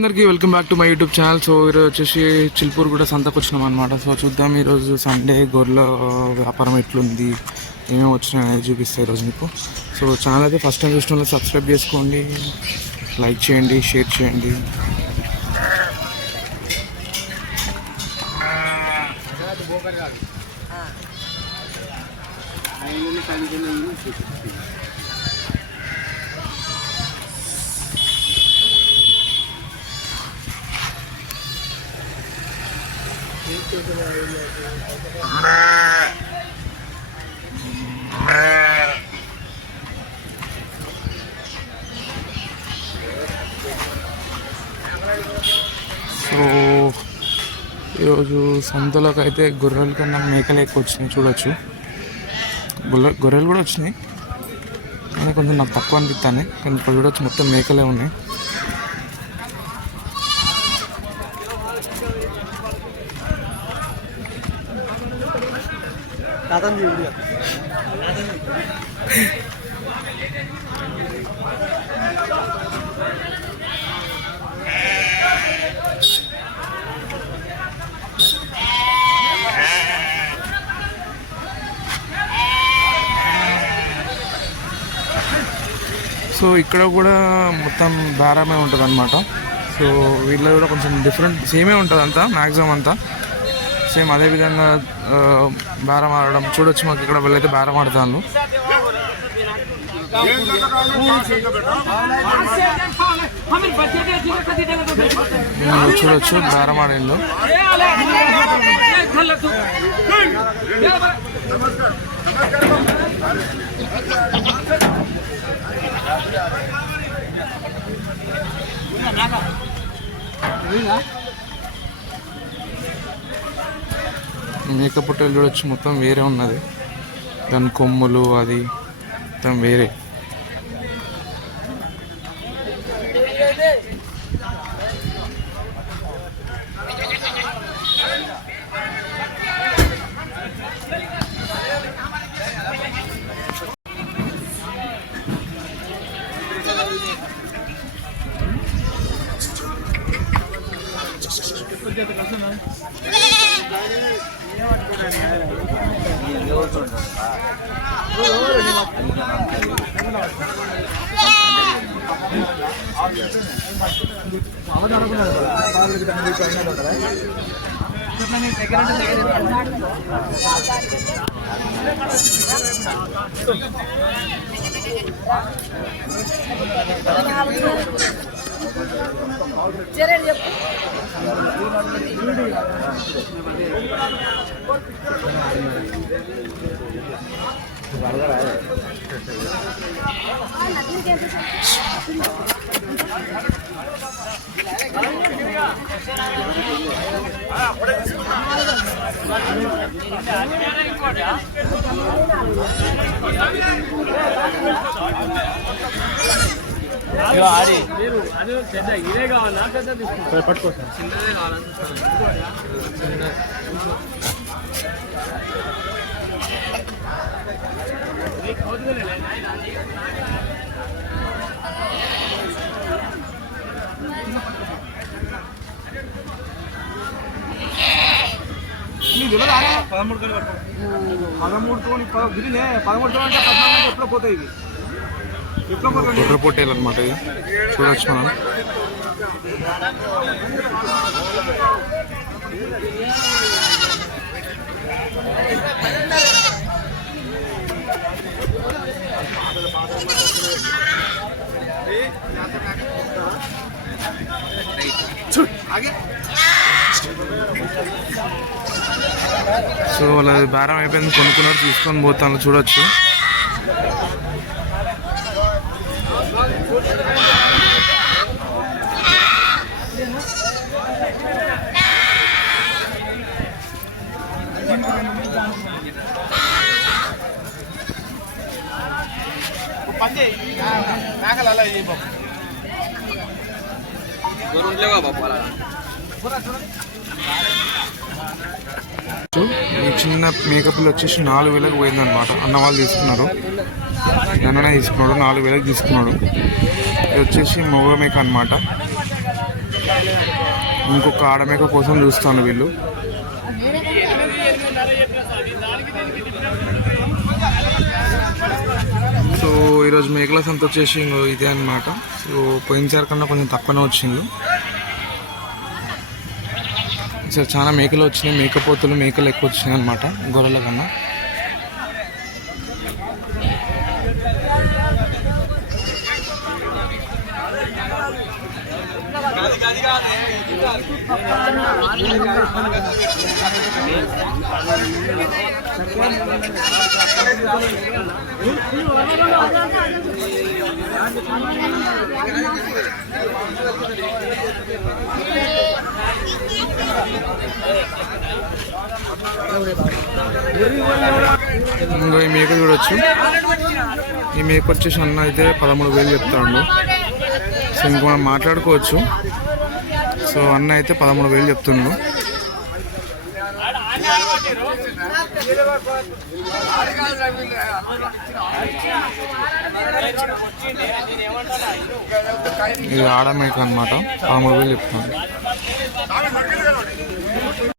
అందరికీ welcome back to my YouTube channel. So ఈరోజు వచ్చేసి చిల్పూర్ కూడా సంతకు వచ్చినాం అనమాట. సో చూద్దాం ఈరోజు సండే గొర్రెల వ్యాపారం ఎట్లుంది, ఏమేమి వచ్చినాయి అనేది చూపిస్తాయి ఈరోజు మీకు. సో ఛానల్ అయితే ఫస్ట్ టైం చూసిన వాళ్ళు సబ్స్క్రైబ్ చేసుకోండి, లైక్ చేయండి, షేర్ చేయండి. సో ఈరోజు సంతలోకి అయితే గొర్రెల కన్నా మేకలు ఎక్కువ వచ్చినాయి చూడొచ్చు. గొర్రెలు కూడా వచ్చినాయి కానీ కొంచెం నాకు తక్కువ అనిపిస్తాయి. కానీ ఇప్పుడు చూడొచ్చు మొత్తం మేకలే ఉన్నాయి. సో ఇక్కడ కూడా మొత్తం బేరమే ఉంటుంది అనమాట. సో వీళ్ళలో కూడా కొంచెం డిఫరెంట్, సేమే ఉంటుంది అంతా, మ్యాక్సిమం అంతా సేమ్. అదేవిధంగా బేరం ఆడడం చూడొచ్చు. మాకు ఇక్కడ వీళ్ళైతే బేరం ఆడతాను చూడొచ్చు. బేరం ఆడేళ్ళు మేక పొట్టేలు చూడొచ్చు. మొత్తం వేరే ఉన్నది, దాని కొమ్ములు అది మొత్తం వేరే. ఇదే కావాలా పట్టుకోవచ్చు. గొర్రె పొట్టేలు అనమాట. ఇది చూడొచ్చు మనం. సో వాళ్ళ బేరం అయిపోయింది, కొనుక్కున్నాడు, తీసుకొని పోతాను చూడొచ్చు. ఈ చిన్న మేకప్లు వచ్చేసి 4,000కి పోయిందనమాట. అన్న వాళ్ళు తీసుకున్నారు, అన్ననే తీసుకున్నాడు, 4,000కి తీసుకున్నాడు. ఇది వచ్చేసి మొగ మేక అనమాట. ఇంకొక ఆడమేక కోసం చూస్తాను వీళ్ళు. సో ఈరోజు మేకల సంత వచ్చేసి ఇదే అనమాట. సో పోయినసారి కన్నా కొంచెం తక్కువనే వచ్చింది. సో చాలా మేకలు వచ్చినాయి, మేకపోతులు మేకలు ఎక్కువ వచ్చినాయి అనమాట గొర్రెల కన్నా. ఇంకో ఈ మేక చూడొచ్చు. ఈ మేక వచ్చేసి అన్న అయితే 13,000 చెప్తాడు. సో ఇంకో మనం మాట్లాడుకోవచ్చు. సో అన్న అయితే 13,000 చెప్తుండు. ఇది ఆడ మేక అనమాట, 13,000 చెప్తున్నాడు.